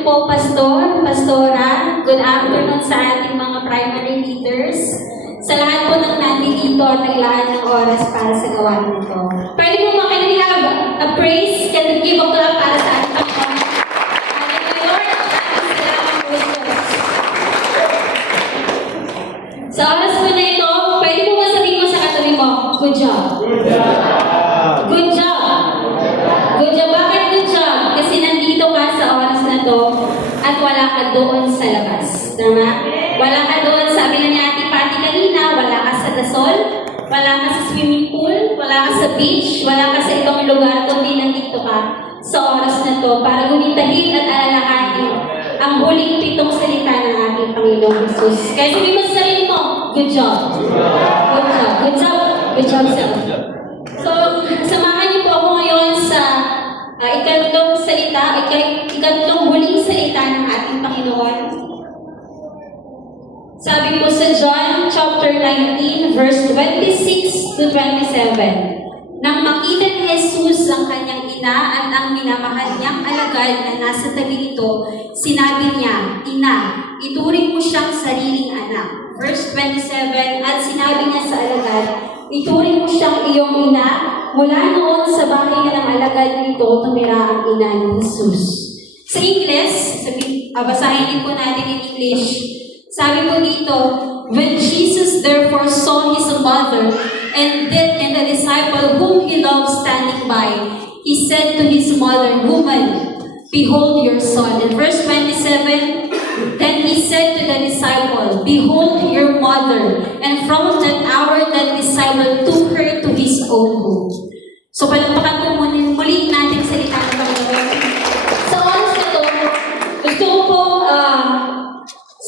morning po, Pastor, Pastora. Good afternoon sa ating mga primary leaders. Sa lahat po ng nandito at naglaan ng oras para sa gawain nito. Pwede po ba can we have a praise? Can we give a clap para sa ating Panginoon? Hallelujah, Lord. Salamat po ito. Sa oras po na ito, pwede po ba sabihin mo sa katabi mo, good job. Good job. Good job. Good job. Bakit good job? Kasi nandito ka sa oras na to at wala ka doon sa labas. Tama? Wala ka doon, sabi na ni Ate Patty kanina, wala ka sa Dasol, wala ka sa swimming pool, wala ka sa beach, wala ka sa ibang lugar, kundi nandito ka sa oras na to para gumitahin at alalahanin ang huling pitong salita ng ating Panginoong Jesus. Kaya sabihin mo sa sarili mo, good job. Good job. Good job. Good job, sir. So, samahan niyo po ako ngayon sa ikatlong salita, ikatlong huling salita ng ating Panginoon. Sabi po sa John chapter 19, verse 26 to 27. Nang makita ni Jesus ang kanyang ina at ang minamahal niyang alagad na nasa tabi nito, sinabi niya, "Ina, ituring mo siyang sariling anak." Verse 27, at sinabi niya sa alagad, "Ituring mo siyang iyong ina." Mula noon sa bahay na ng alagad nito, tumira ang ina ni Jesus. Sa Ingles, basahin din po natin in English. Sabi po dito, when Jesus therefore saw his mother and the disciple whom he loved standing by, he said to his mother, "Woman, behold your son." In verse 27, then he said to the disciple, "Behold your mother." And from that hour, that disciple took her to his own home. So, palagpakan po muli natin salita ng Panginoon. Sa oras na to, gusto ko po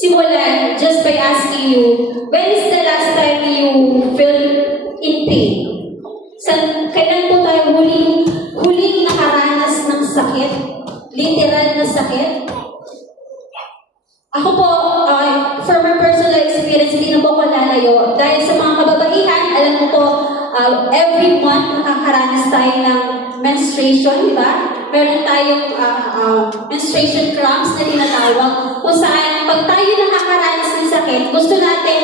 simulan just by asking you, when is the last time you felt in pain? Kailan po tayo huling nakaranas ng sakit? Literal na sakit? Ako po, for my personal experience, hindi na po ko lalayo. Dahil sa mga kababaihan, alam mo po, every month nakakaranas tayo ng menstruation, di ba? Meron tayong menstruation cramps na tinatawag, kung saan pag tayo nakakaranas ng sakit, gusto natin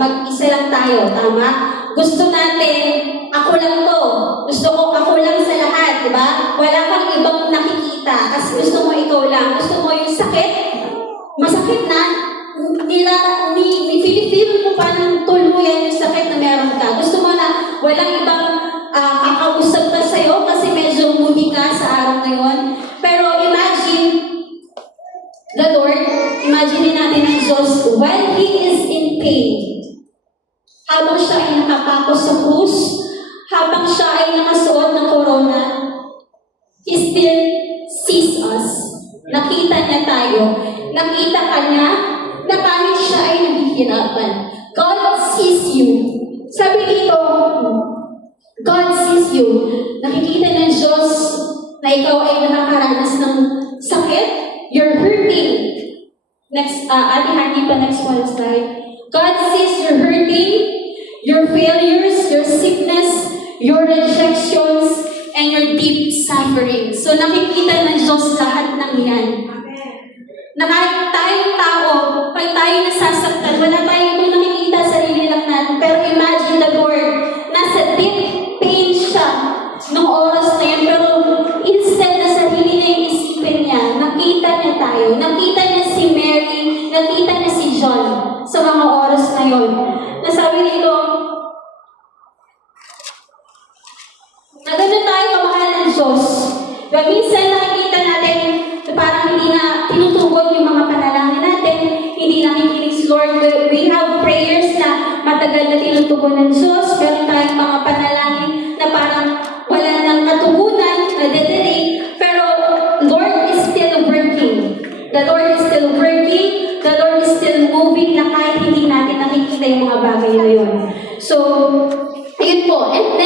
mag-isa lang tayo, tama? Gusto natin, ako lang to. Gusto ko ako lang sa lahat, di ba? Wala kang ibang nakikita, kasi gusto mo ikaw lang. Gusto mo yung sakit, masakit na, ni-feel mo pa ng tuluyan yung sakit na meron ka. Gusto mo na walang ibang kakausap pa sa'yo kasi medyo moody ka sa araw na yun. Pero imagine the Lord, imagine natin ang Diyos when He is in pain. Habang siya ay nakapako sa krus, habang siya ay nakasuot ng corona, He still sees us. Nakita niya tayo. Nakita ka niya na kahit siya ay naghihirapan. God sees you. Sabi dito, God sees you. Nakikita ng Diyos na ikaw ay nakakaranas ng sakit. You're hurting. Next, Ate Handy pa, next one slide. God sees your hurting, your failures, your sickness, your rejections, and your deep suffering. So nakikita ng Diyos lahat ng yan. Na kahit tayong tao, pag tayo nasasaktan, wala tayong nakikita sarili lang natin. Pero imagine the Lord, nasa deep pain siya nung oras na yun. Pero instead na sarili na yung isipin niya, nakita niya tayo. Nakita niya si Mary, nakita niya si John sa mga oras na yun. Nasabi nito, na gano'n tayo kamahal ng Diyos. Pero minsan nakikita natin na parang hindi na tinutugon yung mga panalangin natin, hindi nakikinig si Lord. We have prayers na matagal na tinutugon ng Diyos, pero tayong mga panalangin na parang wala nang katugunan, na-delay, pero Lord is still working. The Lord is still working, the Lord is still moving na kahit hindi natin nakikita yung mga bagay na yun. So, ayun po. And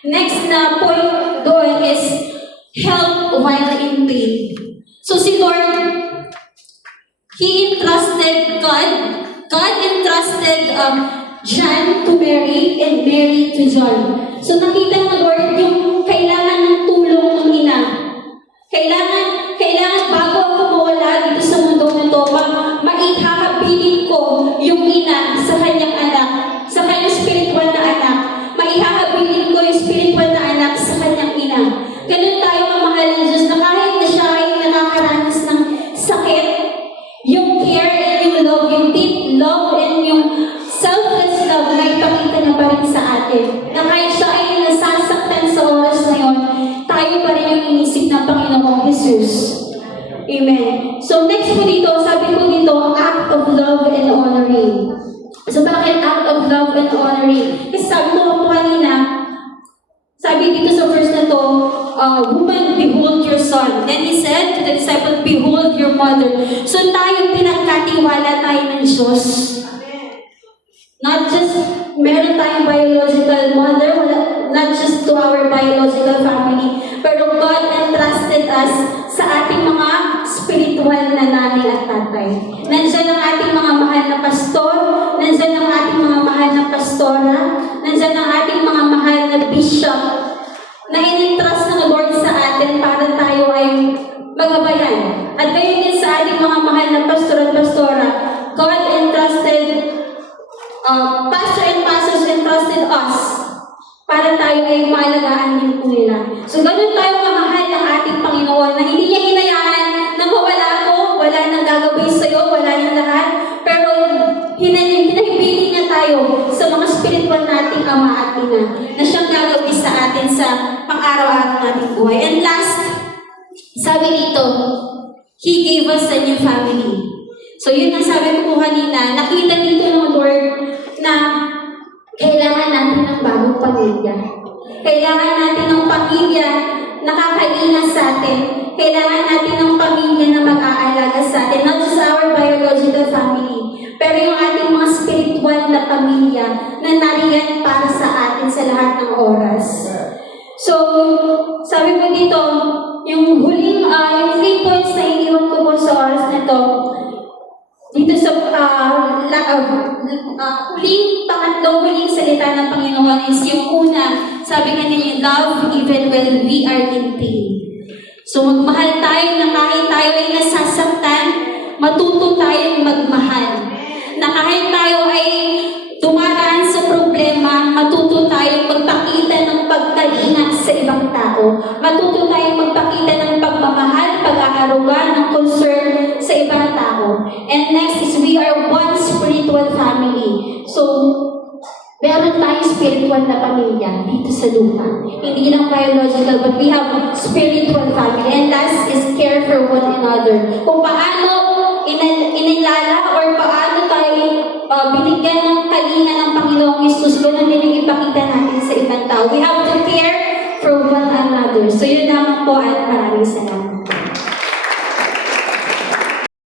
next na point doon is help while in pain. So si Lord, He entrusted God entrusted John to Mary and Mary to John. So nakita ng Lord yung kailangan ng tulong ng ina. Kailangan bago ako mawala maihahabilin ko yung ina sa kanyang anak, sa kanyang spiritual na anak. Maihahabilin ko yung spiritual na anak sa kanyang ina. Ganun tayo kamahal ng Diyos na kahit na siya ay nakakaranas ng sakit, yung care and yung love, yung deep love and yung selfless love na ipakita niya pa rin sa atin. Na kahit siya ay nasasaktan sa oras na yun, tayo pa rin yung inisip ng Panginoong Jesus. Amen. So next po dito, sabi ko dito, act of love and honoring. So bakit act of love and honoring? Kasi sabi ko po kanina, sabi dito sa verse na to, woman, behold your son. Then he said to the disciple, behold your mother. So tayo, pinagkatiwala tayo ng Diyos. Not just, meron tayong biological mother, not just to our biological family, pero God entrusted us sa ating mga spiritual na nanay at tatay. Nandiyan ang ating mga mahal na pastor, nandiyan ang ating mga mahal na pastora, nandiyan ang ating mga mahal na bishop, na in-entrust ng Lord sa atin para tayo ay magabayan. At gayon din sa ating mga mahal na pastor at pastora, God entrusted, pastor and pastors entrusted us para tayo ay maalagaan din po nila. So ganun tayo kamahal ng ating Panginoon na hindi niya hinayaan na mawala ko, wala nang gagawin sa'yo, wala nang lahat, pero hinahibilin niya tayo sa mga spiritual nating ama at ina na siyang gagawin sa atin sa pang-araw-araw nating buhay. And last, sabi dito, He gave us a new family. So yun ang sabi ko po kanina, nakita dito ng Lord na kailangan natin ng bagong pamilya. Kailangan natin ng pamilya na kakainas sa atin. Kailangan natin ng pamilya na mag-aalaga sa atin. Not just our biological family, pero yung ating mga spiritual na pamilya na nariyan para sa atin sa lahat ng oras. So, sabi ko dito, yung huling, yung 3 points na iniwan ko po sa oras na to, dito sa huling salita ng Panginoon is yung una, sabi nga niya, love even when we are in pain. So magmahal tayo na kahit tayo ay nasasaktan, matuto tayong magmahal. Na kahit tayo ay dumaraan sa problema, matuto tayong magpakita ng pagkalinga sa ibang tao. Matuto tayong magpakita ng pagmamahal, pag-aaruga, ng concern sa ibang tao. And next is we are one spiritual family. So, meron tayong spiritual na pamilya dito sa lupa. Hindi lang biological, but we have spiritual family. And last is care for one another. Kung paano inilala or paano tayo binigyan ng kalinga ng Panginoong Hesus, ganun din ipakita natin sa ibang tao. We have to care for one another. So yun naman po at maraming salamat.